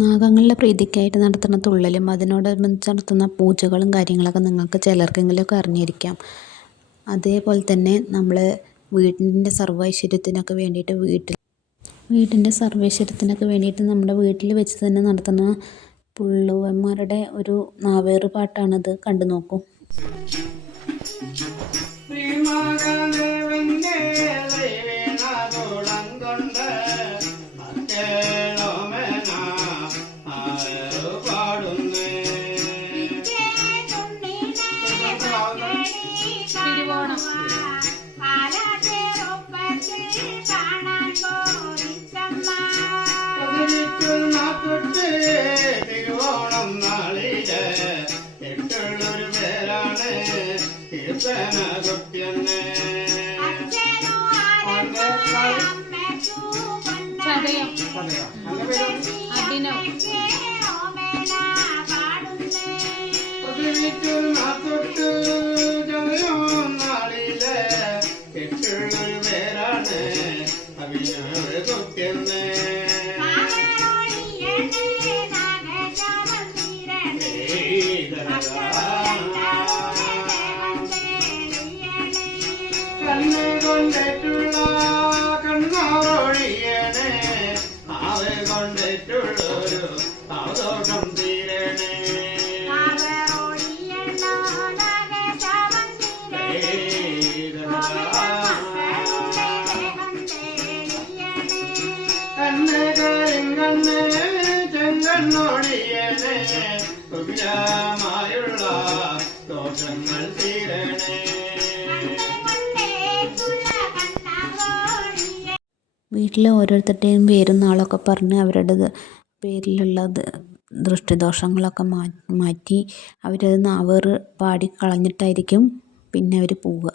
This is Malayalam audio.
നാഗങ്ങളുടെ പ്രീതിക്കായിട്ട് നടത്തുന്ന തുള്ളലും അതിനോടനുബന്ധിച്ച് നടത്തുന്ന പൂജകളും കാര്യങ്ങളൊക്കെ നിങ്ങൾക്ക് ചിലർക്കെങ്കിലുമൊക്കെ അറിഞ്ഞിരിക്കാം. അതേപോലെ തന്നെ നമ്മൾ വീടിൻ്റെ സർവ്വൈശ്വര്യത്തിനൊക്കെ വേണ്ടിയിട്ട് നമ്മുടെ വീട്ടിൽ വെച്ച് തന്നെ നടത്തുന്ന പുള്ളുവന്മാരുടെ ഒരു നാവേറ് പാട്ടാണിത്. കണ്ടു നോക്കൂ. തിരുവോണം നാളില് എട്ടുള്ളൊരു പേരാണ് കീർത്തന കുട്ടിയെന്ന്. നാളില് എട്ടുള്ളൊരു പേരാണ് അഭിനയ കുട്ടിയെന്ന്. കൊണ്ടിട്ടുള്ള കണ്ണോഴിയണേ ആവെ കൊണ്ടിട്ടുള്ളൊരു ആദോഷം തീരണേ. കണ്ണ് കരിങ്കണ്ണ് ചെങ്കണ്ണോടിയണേ തുല്യമായുള്ള ദോഷങ്ങൾ തീരണേ. വീട്ടിലെ ഓരോരുത്തരുടെയും പേരും നാളൊക്കെ പറഞ്ഞ് അവരുടെ പേരിലുള്ള ദൃഷ്ടിദോഷങ്ങളൊക്കെ മാറ്റി അവരത് നാവേറ് പാടി കളഞ്ഞിട്ടായിരിക്കും പിന്നെ അവർ പോവുക.